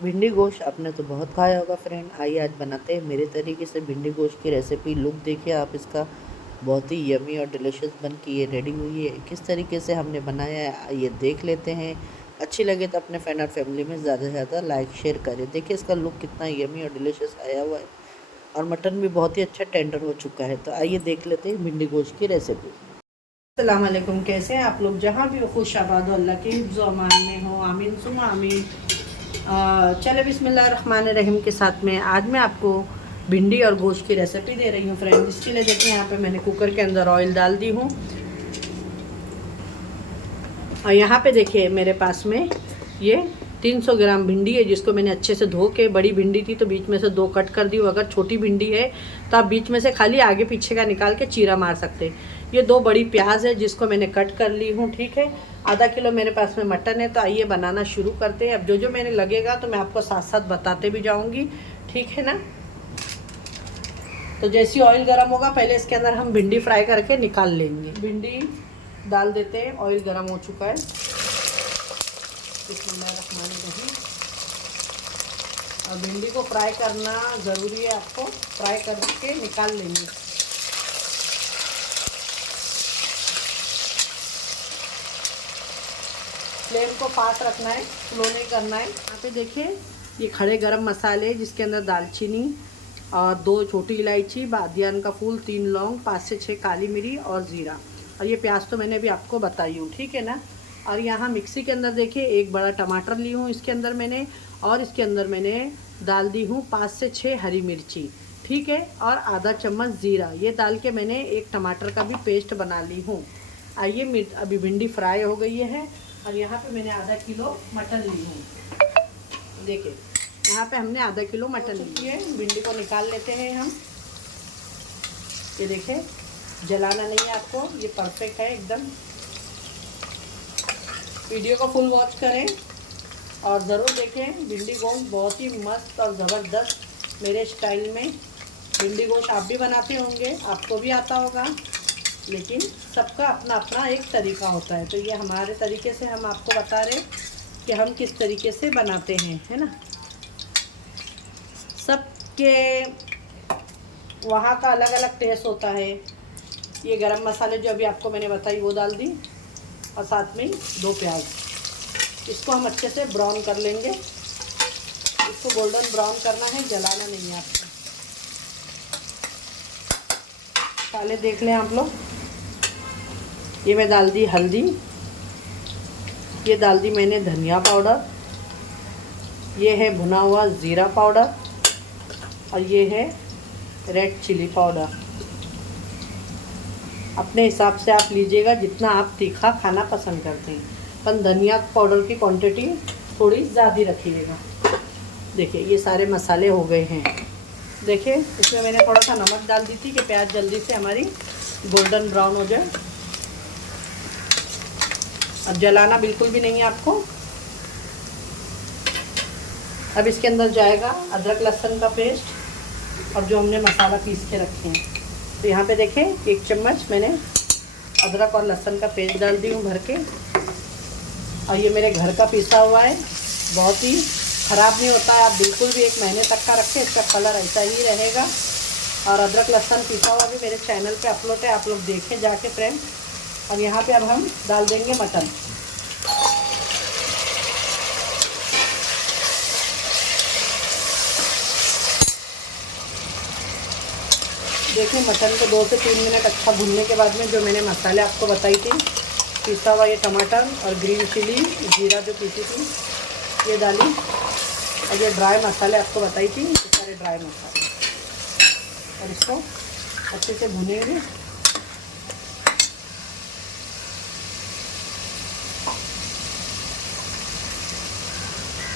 भिंडी गोश्त आपने तो बहुत खाया होगा फ्रेंड। आइए आज बनाते हैं मेरे तरीके से भिंडी गोश्त की रेसिपी। लुक देखिए आप इसका, बहुत ही यमी और डिलीशियस बन के ये रेडी हुई है। किस तरीके से हमने बनाया है आइए देख लेते हैं। अच्छी लगे तो अपने फ्रेंड और फैमिली में ज़्यादा से ज़्यादा लाइक शेयर करें। देखिए इसका लुक कितना यमी और डिलीशियस आया हुआ है और मटन भी बहुत ही अच्छा टेंडर हो चुका है। तो आइए देख लेते हैं भिंडी गोश्त की रेसिपी। अस्सलाम वालेकुम, कैसे हैं आप लोग? जहाँ भी हो खुश आबाद हो, अल्लाह के हिफ्ज़ व अमान में हो, आमीन सुमा आमीन। चले बिस्मिल्लाहिर्रहमानिर्रहीम के साथ में आज मैं आपको भिंडी और गोश्त की रेसिपी दे रही हूँ फ्रेंड। इसके लिए देखिए यहाँ पे मैंने कुकर के अंदर ऑयल डाल दी हूँ और यहाँ पे देखिए मेरे पास में ये 300 ग्राम भिंडी है, जिसको मैंने अच्छे से धो के, बड़ी भिंडी थी तो बीच में से 2 कट कर दी हूँ। अगर छोटी भिंडी है तो आप बीच में से खाली आगे पीछे का निकाल के चीरा मार सकते हैं। ये 2 बड़ी प्याज है जिसको मैंने कट कर ली हूँ, ठीक है। आधा किलो मेरे पास में मटन है। तो आइए बनाना शुरू करते हैं। अब जो जो मैंने लगेगा तो मैं आपको साथ साथ बताते भी जाऊँगी, ठीक है ना। तो जैसे ऑयल गर्म होगा पहले इसके अंदर हम भिंडी फ्राई करके निकाल लेंगे। भिंडी डाल देते हैं, ऑयल गर्म हो चुका है। बिस्मिल्लाहिर्रहमानिर्रहीम। और भिंडी को फ्राई करना ज़रूरी है, आपको फ्राई करके निकाल लेंगे। फ्लेम को फास्ट रखना है, स्लो नहीं करना है। यहाँ पे देखिए ये खड़े गरम मसाले, जिसके अंदर दालचीनी और 2 छोटी इलायची, बादियान का फूल, 3 लौंग, 5 से 6 काली मिरी और ज़ीरा। और ये प्याज तो मैंने भी आपको बताई हूँ, ठीक है ना। और यहाँ मिक्सी के अंदर देखिए 1 बड़ा टमाटर ली हूँ इसके अंदर मैंने, और इसके अंदर मैंने डाल दी हूँ 5 से 6 हरी मिर्ची, ठीक है। और आधा चम्मच ज़ीरा, ये डाल के मैंने 1 टमाटर का भी पेस्ट बना ली हूँ। आइए अभी भिंडी फ्राई हो गई है और यहाँ पे मैंने आधा किलो मटन ली हूँ। देखिए यहाँ पे हमने आधा किलो मटन ली है। भिंडी को निकाल लेते हैं हम। ये देखिए जलाना नहीं है आपको, ये परफेक्ट है एकदम। वीडियो को फुल वॉच करें और ज़रूर देखें। भिंडी गोश्त बहुत ही मस्त और ज़बरदस्त मेरे स्टाइल में भिंडी गोश्त आप भी बनाते होंगे, आपको भी आता होगा, लेकिन सबका अपना अपना एक तरीका होता है। तो ये हमारे तरीके से हम आपको बता रहे हैं कि हम किस तरीके से बनाते हैं, है ना। सबके वहाँ का अलग अलग टेस्ट होता है। ये गरम मसाले जो अभी आपको मैंने बताई वो डाल दी और साथ में 2 प्याज। इसको हम अच्छे से ब्राउन कर लेंगे। इसको गोल्डन ब्राउन करना है, जलाना नहीं है आपको। मसाले देख लें आप लोग। ये मैं डाल दी हल्दी, ये डाल दी मैंने धनिया पाउडर, ये है भुना हुआ ज़ीरा पाउडर और ये है रेड चिली पाउडर। अपने हिसाब से आप लीजिएगा जितना आप तीखा खाना पसंद करते हैं, पर धनिया पाउडर की क्वांटिटी थोड़ी ज़्यादा रखिएगा। देखिए ये सारे मसाले हो गए हैं। देखिए इसमें मैंने थोड़ा सा नमक डाल दी थी कि प्याज जल्दी से हमारी गोल्डन ब्राउन हो जाए। अब जलाना बिल्कुल भी नहीं है आपको। अब इसके अंदर जाएगा अदरक लहसुन का पेस्ट और जो हमने मसाला पीस के रखे हैं। तो यहाँ पे देखें 1 चम्मच मैंने अदरक और लहसुन का पेस्ट डाल दी हूँ भर के। और ये मेरे घर का पीसा हुआ है, बहुत ही ख़राब नहीं होता है। आप बिल्कुल भी 1 महीने तक का रखें, इसका कलर ऐसा ही रहेगा। और अदरक लहसुन पीसा हुआ भी मेरे चैनल पे अपलोड है, आप लोग देखें जाके फ्रेंड। और यहाँ पे अब हम डाल देंगे मटन। देखिए मटन को 2 से 3 मिनट अच्छा भूनने के बाद में जो मैंने मसाले आपको बताई थी, पिसा हुआ ये टमाटर और ग्रीन चिली, जीरा जो पीसी थी ये डाली, और ये ड्राई मसाले आपको बताई थी, ये सारे ड्राई मसाले। और इसको अच्छे से भुनेंगे।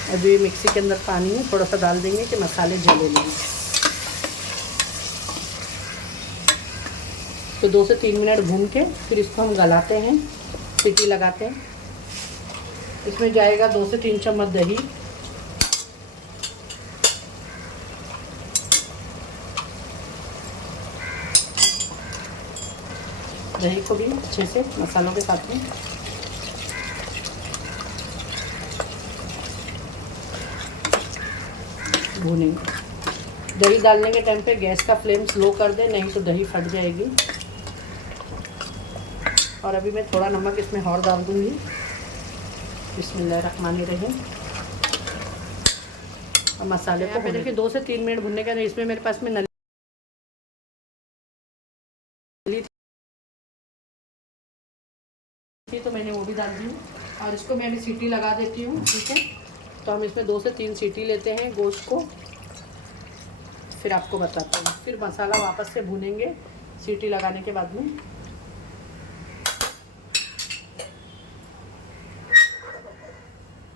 और जो ये मिक्सी के अंदर पानी है थोड़ा सा डाल देंगे कि मसाले जले लेंगे। तो 2 से 3 मिनट भून के फिर इसको हम गलाते हैं, सीटी लगाते हैं। इसमें जाएगा 2 से 3 चम्मच दही, दही को भी अच्छे से मसालों के साथ में भूनेंगे। दही डालने के टाइम पे गैस का फ्लेम स्लो कर दें, नहीं तो दही फट जाएगी। और अभी मैं थोड़ा नमक इसमें और डाल दूँगी। बिस्मिल्लाहिर्रहमानिर्रहीम। और मसाले को देखिए 2 से 3 मिनट भुनने के बाद इसमें मेरे पास में नली थी तो मैंने वो भी डाल दी। और इसको मैं अभी सीटी लगा देती हूँ। ठीक है, तो हम इसमें 2 से 3 सीटी लेते हैं गोश्त को, फिर आपको बताते हैं। फिर मसाला वापस से भूनेंगे सीटी लगाने के बाद में।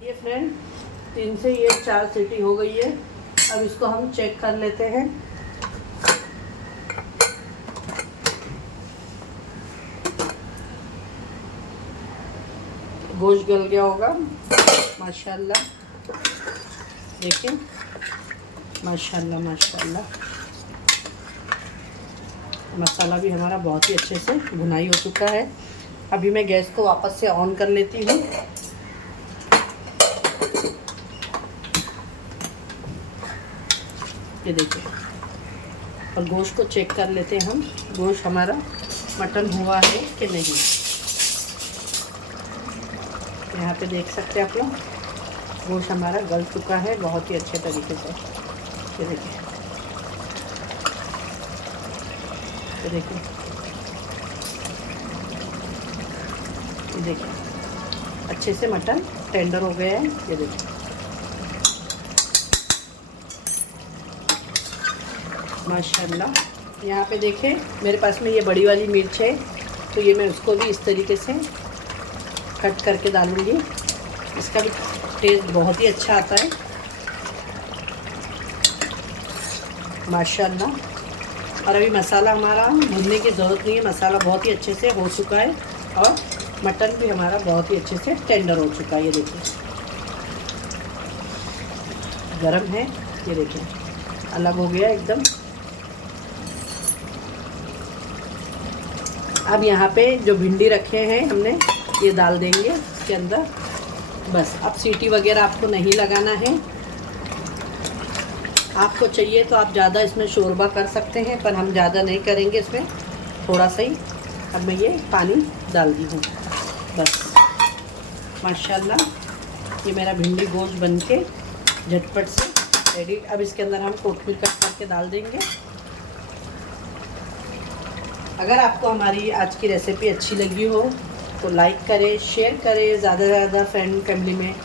ये फ्रेंड 3 से ये 4 सीटी हो गई है। अब इसको हम चेक कर लेते हैं। गोश्त गल गया होगा माशाल्लाह, देखिए माशाल्लाह माशाल्लाह। मसाला भी हमारा बहुत ही अच्छे से भुनाई हो चुका है। अभी मैं गैस को वापस से ऑन कर लेती हूँ। ये देखिए, और गोश्त को चेक कर लेते हैं हम, गोश्त हमारा मटन हुआ है कि नहीं। यहाँ पे देख सकते हैं आप लोग, गोश्त हमारा गल चुका है बहुत ही अच्छे तरीके से। ये देखिए, ये देखिए, ये देखिए, अच्छे से मटन टेंडर हो गया है। ये देखिए माशाल्लाह। यहाँ पे देखें मेरे पास में ये बड़ी वाली मिर्च है, तो ये मैं उसको भी इस तरीके से कट करके डालूँगी। इसका भी टेस्ट बहुत ही अच्छा आता है माशाल्लाह। और अभी मसाला हमारा भूनने की ज़रूरत नहीं है, मसाला बहुत ही अच्छे से हो चुका है और मटन भी हमारा बहुत ही अच्छे से टेंडर हो चुका है। ये देखिए गरम है, ये देखिए अलग हो गया एकदम। अब यहाँ पे जो भिंडी रखे हैं हमने, ये डाल देंगे इसके अंदर। बस अब सीटी वगैरह आपको नहीं लगाना है। आपको चाहिए तो आप ज़्यादा इसमें शोरबा कर सकते हैं, पर हम ज़्यादा नहीं करेंगे इसमें, थोड़ा सा ही। अब मैं ये पानी डाल दी हूँ बस। माशाल्लाह ये मेरा भिंडी गोश्त बन के झटपट से रेडी। अब इसके अंदर हम कोथिमीर कट करके डाल देंगे। अगर आपको हमारी आज की रेसिपी अच्छी लगी हो तो लाइक करें, शेयर करें ज़्यादा से ज़्यादा फ्रेंड फैमिली में,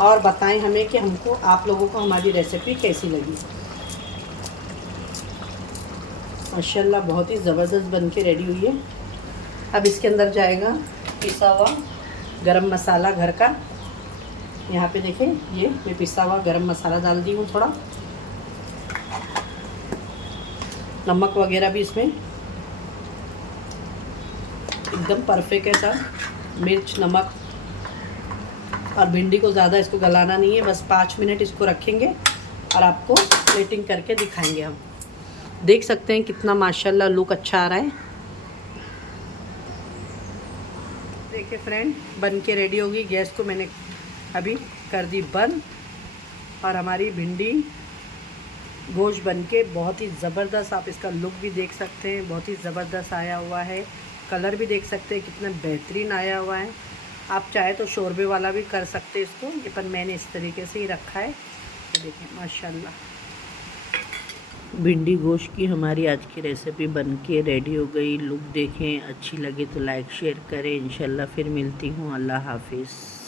और बताएं हमें कि हमको आप लोगों को हमारी रेसिपी कैसी लगी। माशाल्लाह बहुत ही ज़बरदस्त बन के रेडी हुई है। अब इसके अंदर जाएगा पिसा हुआ गरम मसाला घर का। यहाँ पे देखें ये मैं पिसा हुआ गरम मसाला डाल दी हूँ। थोड़ा नमक वगैरह भी इसमें एकदम परफेक्ट है सर, मिर्च नमक। और भिंडी को ज़्यादा इसको गलाना नहीं है, बस 5 मिनट इसको रखेंगे और आपको प्लेटिंग करके दिखाएंगे हम। देख सकते हैं कितना माशाल्लाह लुक अच्छा आ रहा है। देखिए फ्रेंड बन के रेडी होगी। गैस को मैंने अभी कर दी बंद, और हमारी भिंडी गोश्त बन के बहुत ही ज़बरदस्त, आप इसका लुक भी देख सकते हैं, बहुत ही ज़बरदस्त आया हुआ है। कलर भी देख सकते हैं कितना बेहतरीन आया हुआ है। आप चाहे तो शोरबे वाला भी कर सकते हैं इसको, ये पर मैंने इस तरीके से ही रखा है। तो देखिए माशाल्लाह भिंडी गोश्त की हमारी आज की रेसिपी बन के रेडी हो गई। लुक देखें, अच्छी लगे तो लाइक शेयर करें। इंशाल्लाह फिर मिलती हूँ। अल्लाह हाफिज़।